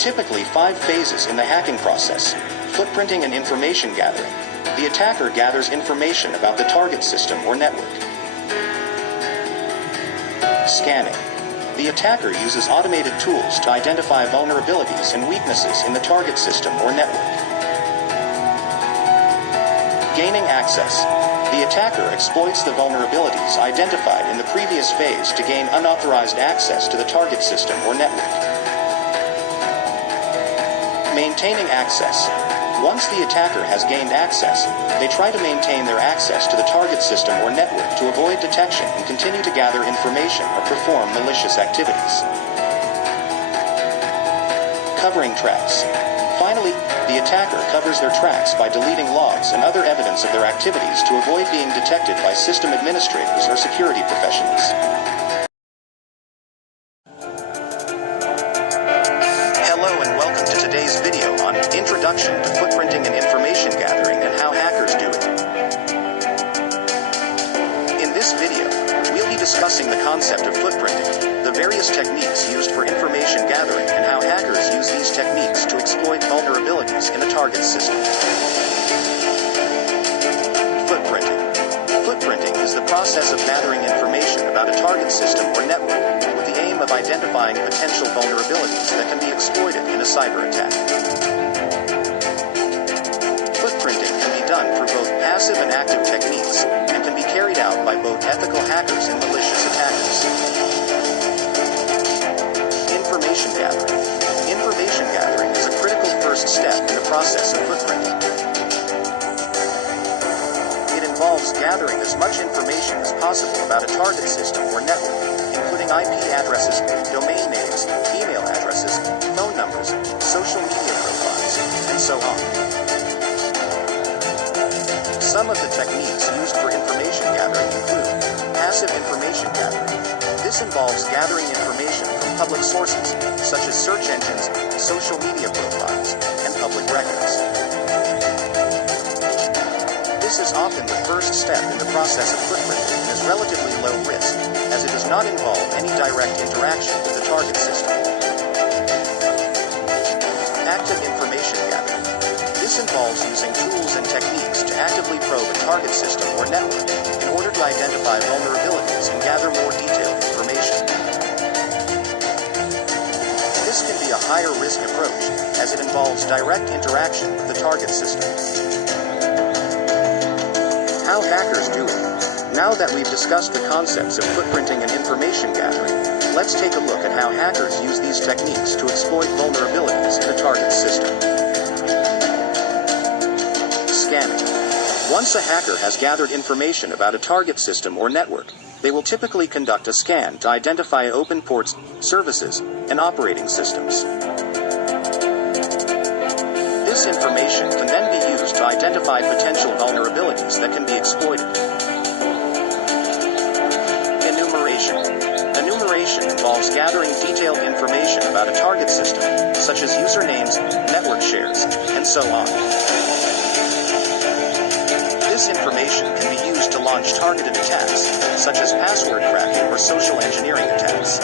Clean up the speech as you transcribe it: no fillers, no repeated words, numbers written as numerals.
typically 5 phases in the hacking process. Footprinting and information gathering. The attacker gathers information about the target system or network. Scanning. The attacker uses automated tools to identify vulnerabilities and weaknesses in the target system or network. Gaining access. The attacker exploits the vulnerabilities identified in the previous phase to gain unauthorized access to the target system or network. Maintaining access. Once the attacker has gained access, they try to maintain their access to the target system or network to avoid detection and continue to gather information or perform malicious activities. Covering tracks. Finally, the attacker covers their tracks by deleting logs and other evidence of their activities to avoid being detected by system administrators or security professionals. Hello and welcome to today's video on Introduction to Footprinting and Information Gathering and how hackers do it. In this video, we'll be discussing the concept of footprinting, the various techniques used for information gathering, and how hackers use these techniques to exploit vulnerabilities in a target system. Footprinting. Footprinting is the process of gathering information about a target system or network with the aim of identifying potential vulnerabilities that can be exploited in a cyber attack. Footprinting can be done through both passive and active techniques and can be carried out by both ethical hackers and malicious attackers. Information gathering. Information gathering is a critical first step in the process of footprinting. It involves gathering as much information as possible about a target system or network, including IP addresses, domain names, email addresses, phone numbers, social media profiles, and so on. Some of the techniques used for information gathering include passive information gathering. This involves gathering information from public sources, such as search engines, social media profiles, and public records. This is often the first step in the process of footprinting and is relatively low risk, as it does not involve any direct interaction with the target system. Active information gathering. This involves using tools and techniques to actively probe a target system or network in order to identify vulnerabilities and gather more detailed information. This can be a higher risk approach, as it involves direct interaction with the target system. How hackers do it. Now that we've discussed the concepts of footprinting and information gathering, let's take a look at how hackers use these techniques to exploit vulnerabilities in a target system. Scanning. Once a hacker has gathered information about a target system or network, they will typically conduct a scan to identify open ports, services, and operating systems. This information can then be used to identify potential vulnerabilities that can be exploited. Enumeration. Enumeration involves gathering detailed information about a target system, such as usernames, network shares, and so on. This information can be used to launch targeted attacks, such as password cracking or social engineering attacks.